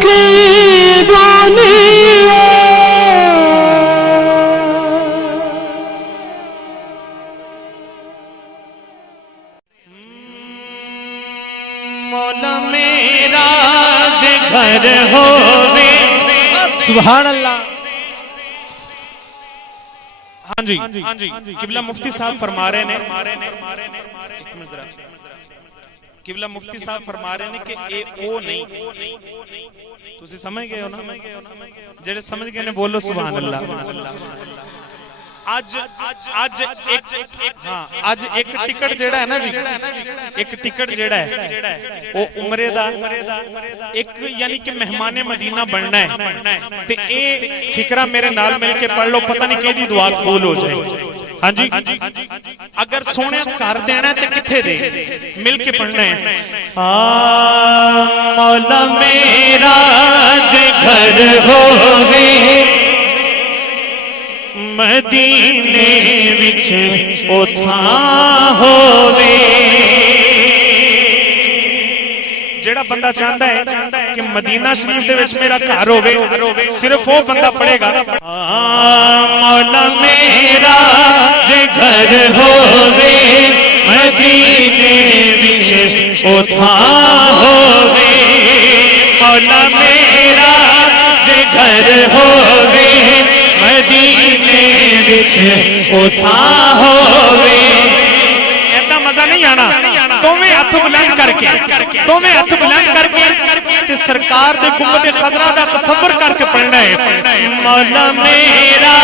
کی دنیا مولا میرا جے گھر ہووے سبحان اللہ. ہاں جی قبلہ مفتی صاحب فرما رہے ہیں قبلہ مفتی صاحب فرما رہے ہیں کہ اے او نہیں تسی سمجھ گئے ہو نا جڑے سمجھ گئے نے بولو سبحان اللہ. آج ایک ٹکٹ جیڑا ہے نا جی ایک ٹکٹ جیڑا ہے وہ عمرے دا ایک یعنی کہ مہمان مدینہ بننا ہے تے اے فکرہ میرے نال مل کے پڑھ لو پتہ نہیں کہ دی دعا قبول ہو جائے. ہاں جی اگر سونے کر دینا ہے تے کتھے دے مل کے پڑھنا ہے. مولا میرا جے گھر ہووے مدینے وچ او تھاں ہووے. جیڑا بندہ چاہتا ہے کہ مدینہ شریف دے وچ میرا گھر ہووے صرف وہ بندہ پڑھے گا مولا میرا جے گھر ہووے مدینے وچ او تھاں ہووے. مولا میرا جے گھر ہووے مدینے وچ او تھاں ہووے. ایسا مزہ نہیں آنا تمہیں ہاتھ بلند کر کے تے سرکار دے گنبد خضرا دا تصور کر کے پڑھنا ہے. مولا میرا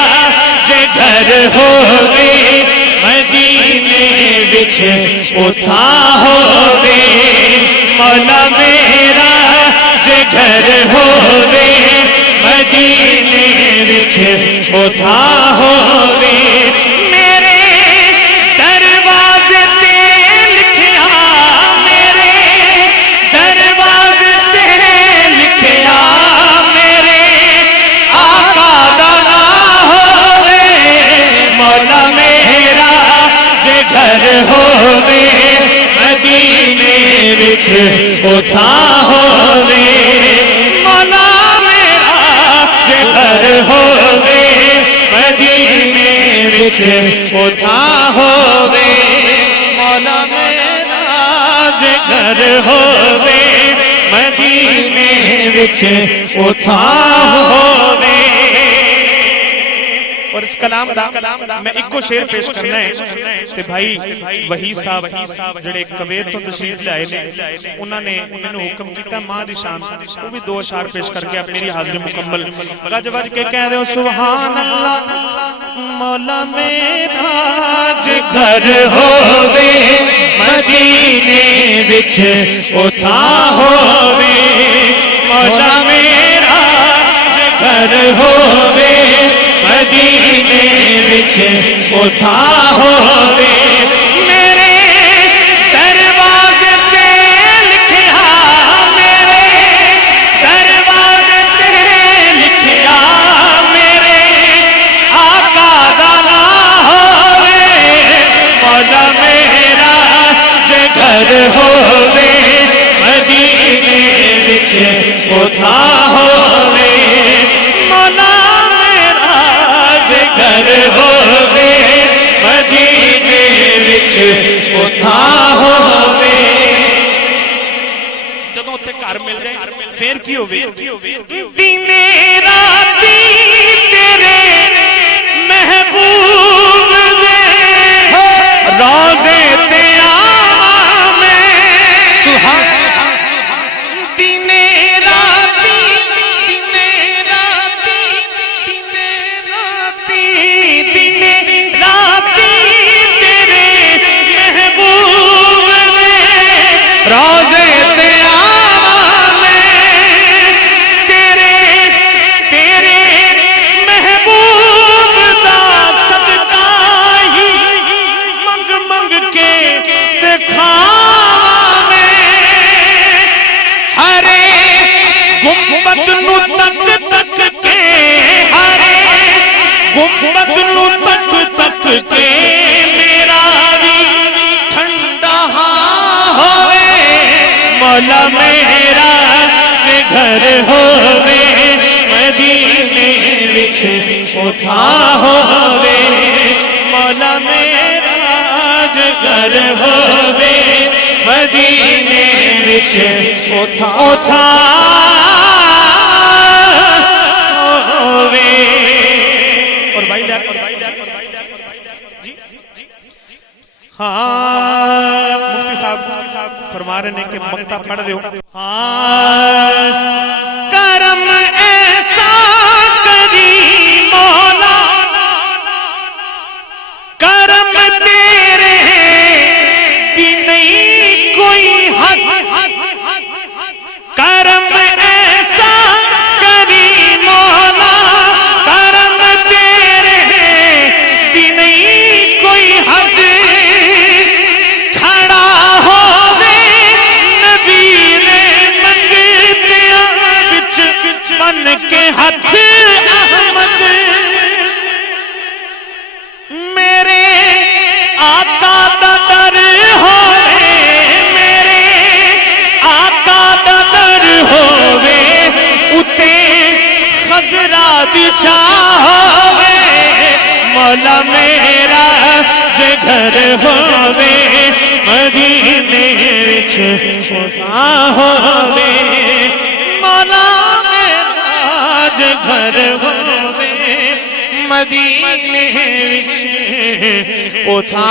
جے گھر ہووے مدینے وچ او تھاں ہووے. مولا میرا جے گھر ہووے مدینے وچ او تھاں ہووے. میرے دروازے تے لکھیا میرے دروازے تے لکھیا میرے آقا دا نام ہووے. مولا میرا جے گھر ہووے مدینے وچ او تھاں ہووے. مولا گھر ہووے مدینے وچ او تھاں ہووے. مولا میرا جے گھر ہووے مدینے وچ او تھاں ہووے. اور اس کلام دا میں ایک کو شعر پیش کرنا ہے تے بھائی وحید صاحب جڑے کویت تو تشریف لائے نے انہوں نے حکم کیتا ماں دی شان وہ بھی 2 اشعار پیش کر کے اپنی حاضری مکمل گج وج کے کہہ دے سبحان اللہ. مولا میرا جے گھر ہووے مدینے وچ او تھاں ہووے. مولا میرا جے گھر ہووے مدینے وچ او تھاں ہووے. میرے دروازے تے لکھیا میرے دروازے تے لکھیا میرے آقا دا نام ہووے. مولا میرا جے گھر ہووے مدینے وچ او تھاں ہووے. مولا گھر ہووے مدینے وچ او تھاں ہووے. جدوں تے گھر مل جائے پھر کی ہووے دینے راتی تیرے محبوب دے روزے تے آواں میں. سبحان घर होवे मदीने विच उठा होवे मौला मेरा जे घर होवे मदीने विच उठा होवे। और भाई हाँ मुफ्ती साहब फरमा रहे हैं कि मक्ता पढ़ दो। हाँ करम ऐसा करी मौला करम तेरे दी नहीं कोई हद करम ऐसा करी मौला करम तेरे दी नहीं कोई हद बन के हथ अहमद मेरे आका दा दर होवे मेरे आका दा दर होवे उते खजरा दी छां होवे मौला मेरा जे घर होवे मदीने विच उठा होवे मौला घर होवे मदीने विच उठा